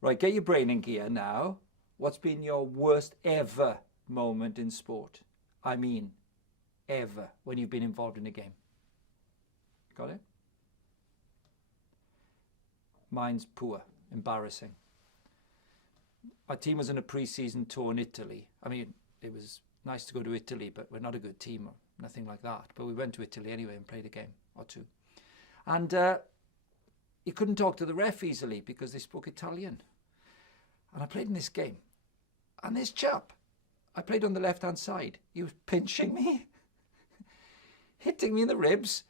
Right, get your brain in gear now. What's been your worst ever moment in sport? I mean, ever, when you've been involved in a game. Got it? Mine's poor, embarrassing. My team was in a pre-season tour in Italy. I mean, it was nice to go to Italy, but we're not a good team or nothing like that. But we went to Italy anyway and played a game or two. And you couldn't talk to the ref easily because they spoke Italian. And I played in this game. And this chap, I played on the left-hand side. He was pinching me, hitting me in the ribs,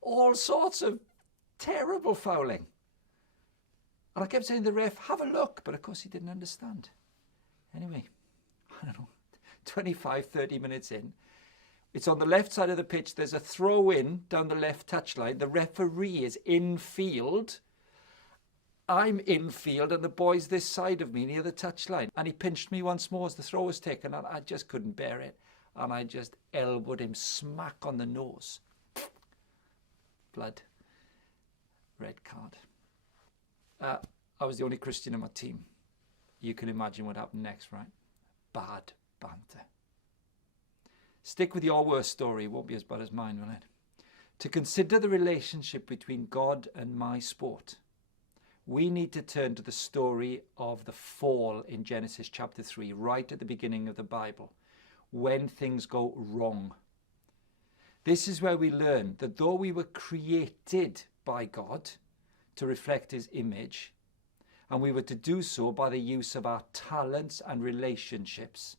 all sorts of terrible fouling. And I kept saying to the ref, have a look. But of course he didn't understand. Anyway, I don't know, 25, 30 minutes in. It's on the left side of the pitch. There's a throw in down the left touchline. The referee is in field. I'm in field and the boy's this side of me near the touchline. And he pinched me once more as the throw was taken. And I just couldn't bear it. And I just elbowed him smack on the nose. Blood. Red card. I was the only Christian in my team. You can imagine what happened next, right? Bad banter. Stick with your worst story. It won't be as bad as mine, will it? To consider the relationship between God and my sport, we need to turn to the story of the fall in Genesis chapter 3, right at the beginning of the Bible, when things go wrong. This is where we learn that though we were created by God to reflect his image, and we were to do so by the use of our talents and relationships,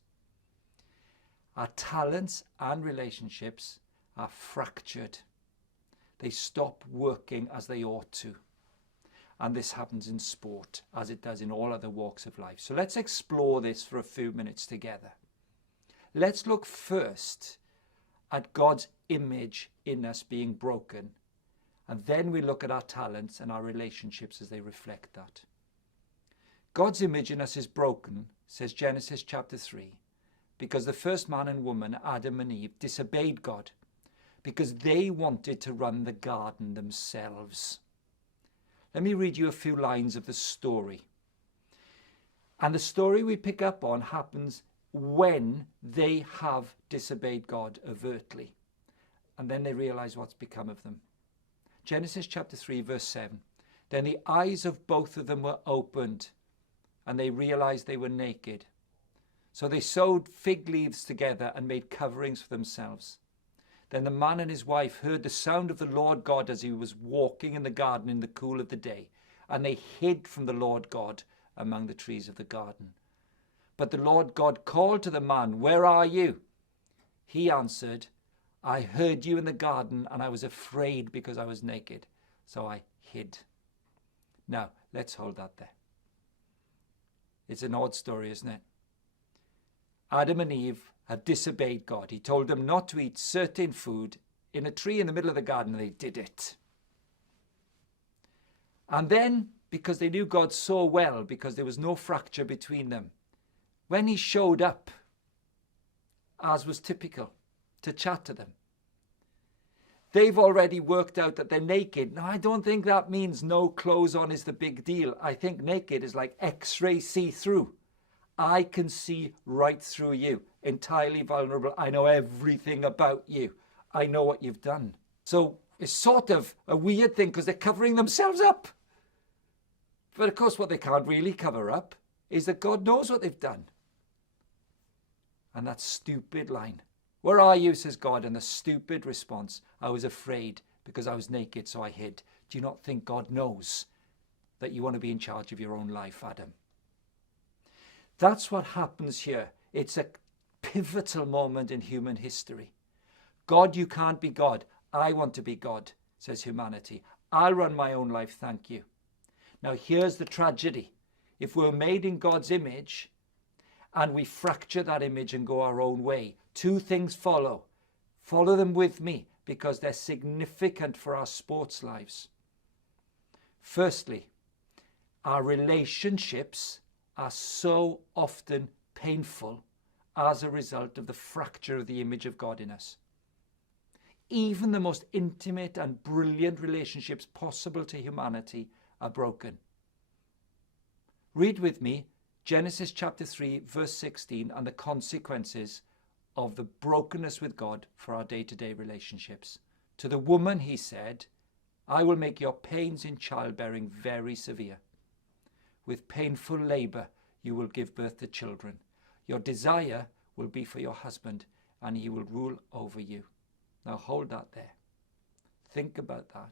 our talents and relationships are fractured. They stop working as they ought to. And this happens in sport as it does in all other walks of life. So let's explore this for a few minutes together. Let's look first at God's image in us being broken. And then we look at our talents and our relationships as they reflect that. God's image in us is broken, says Genesis chapter 3, because the first man and woman, Adam and Eve, disobeyed God because they wanted to run the garden themselves. Let me read you a few lines of the story. And the story we pick up on happens when they have disobeyed God overtly. And then they realize what's become of them. Genesis chapter 3, verse 7. Then the eyes of both of them were opened, and they realized they were naked. So they sewed fig leaves together and made coverings for themselves. Then the man and his wife heard the sound of the Lord God as he was walking in the garden in the cool of the day, and they hid from the Lord God among the trees of the garden. But the Lord God called to the man, "Where are you?" He answered, "I heard you in the garden, and I was afraid because I was naked, so I hid." Now, let's hold that there. It's an odd story, isn't it? Adam and Eve have disobeyed God. He told them not to eat certain food in a tree in the middle of the garden, and they did it. And then, because they knew God so well, because there was no fracture between them, when he showed up, as was typical, to chat to them, they've already worked out that they're naked. Now, I don't think that means no clothes on is the big deal. I think naked is like X-ray see-through. I can see right through you, entirely vulnerable. I know everything about you. I know what you've done. So it's sort of a weird thing because they're covering themselves up. But of course, what they can't really cover up is that God knows what they've done. And that stupid line, "Where are you?" says God, and the stupid response, "I was afraid because I was naked, so I hid." Do you not think God knows that you want to be in charge of your own life, Adam? That's what happens here. It's a pivotal moment in human history. God, you can't be God. I want to be God, says humanity. I'll run my own life, thank you. Now here's the tragedy. If we're made in God's image and we fracture that image and go our own way, two things follow. Follow them with me because they're significant for our sports lives. Firstly, our relationships are so often painful as a result of the fracture of the image of God in us. Even the most intimate and brilliant relationships possible to humanity are broken. Read with me Genesis chapter 3, verse 16, and the consequences of the brokenness with God for our day-to-day relationships. To the woman he said, I will make your pains in childbearing very severe. With painful labor you will give birth to children. Your desire will be for your husband, and he will rule over you. Now hold that there. Think about that.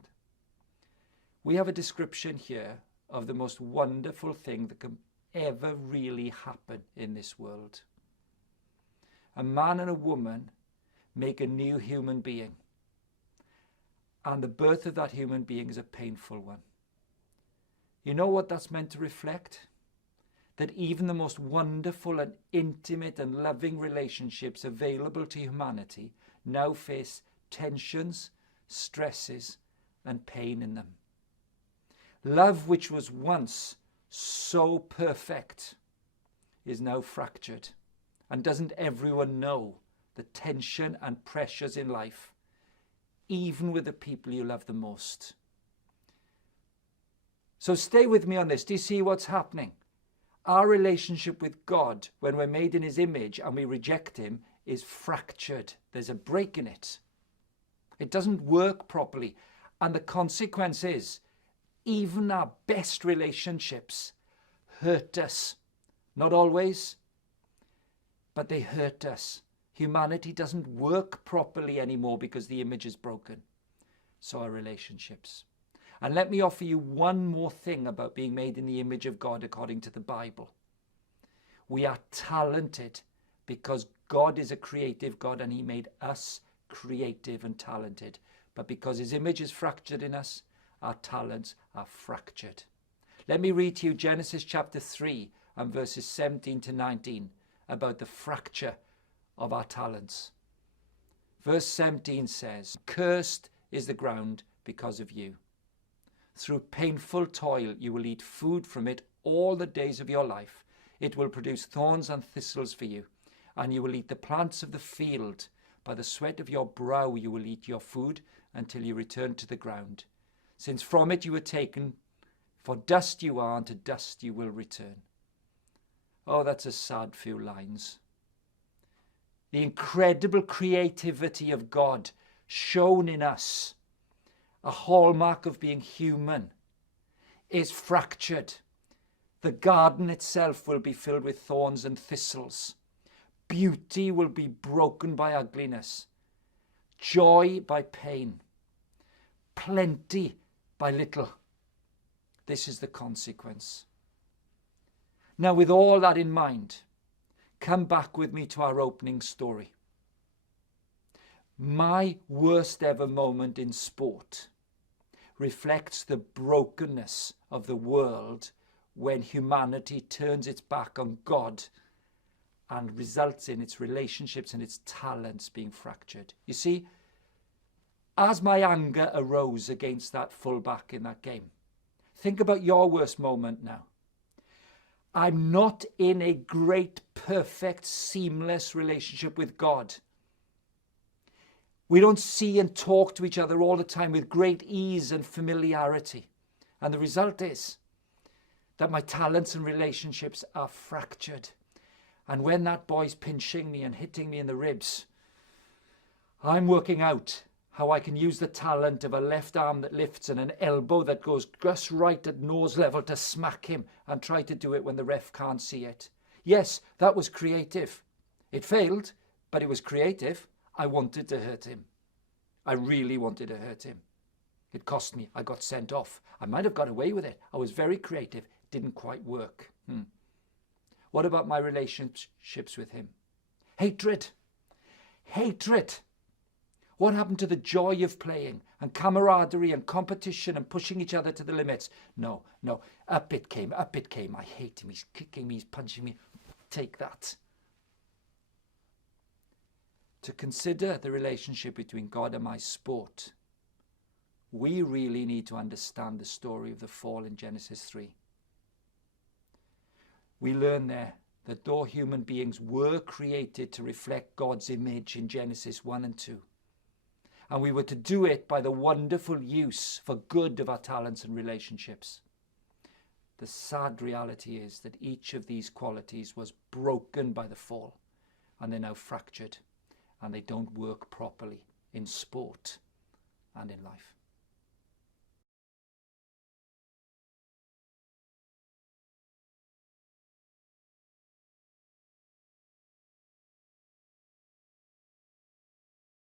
We have a description here of the most wonderful thing that can ever really happen in this world. A man and a woman make a new human being. And the birth of that human being is a painful one. You know what that's meant to reflect? That even the most wonderful and intimate and loving relationships available to humanity now face tensions, stresses, and pain in them. Love, which was once so perfect, is now fractured. And doesn't everyone know the tension and pressures in life, even with the people you love the most? So stay with me on this. Do you see what's happening? Our relationship with God, when we're made in his image and we reject him, is fractured. There's a break in it. It doesn't work properly. And the consequence is, even our best relationships hurt us. Not always, but they hurt us. Humanity doesn't work properly anymore because the image is broken. So are relationships. And let me offer you one more thing about being made in the image of God according to the Bible. We are talented because God is a creative God and he made us creative and talented. But because his image is fractured in us, our talents are fractured. Let me read to you Genesis chapter 3 and verses 17 to 19 about the fracture of our talents. Verse 17 says, cursed is the ground because of you. Through painful toil you will eat food from it all the days of your life. It will produce thorns and thistles for you, and you will eat the plants of the field. By the sweat of your brow you will eat your food until you return to the ground. Since from it you were taken, for dust you are, and to dust you will return. Oh, that's a sad few lines. The incredible creativity of God shown in us, a hallmark of being human, is fractured. The garden itself will be filled with thorns and thistles. Beauty will be broken by ugliness. Joy by pain. Plenty by little. This is the consequence. Now, with all that in mind, come back with me to our opening story. My worst ever moment in sport reflects the brokenness of the world when humanity turns its back on God and results in its relationships and its talents being fractured. You see, as my anger arose against that fullback in that game, think about your worst moment now. I'm not in a great, perfect, seamless relationship with God. We don't see and talk to each other all the time with great ease and familiarity. And the result is that my talents and relationships are fractured. And when that boy's pinching me and hitting me in the ribs, I'm working out how I can use the talent of a left arm that lifts and an elbow that goes just right at nose level to smack him, and try to do it when the ref can't see it. Yes, that was creative. It failed, but it was creative. I wanted to hurt him. I really wanted to hurt him. It cost me. I got sent off. I might have got away with it. I was very creative. It didn't quite work. What about my relationships with him? Hatred. Hatred. What happened to the joy of playing and camaraderie and competition and pushing each other to the limits? No. Up it came. I hate him. He's kicking me. He's punching me. Take that. To consider the relationship between God and my sport, we really need to understand the story of the fall in Genesis 3. We learn there that though human beings were created to reflect God's image in Genesis 1 and 2, and we were to do it by the wonderful use for good of our talents and relationships, The sad reality is that each of these qualities was broken by the fall, and they're now fractured, and they don't work properly in sport and in life.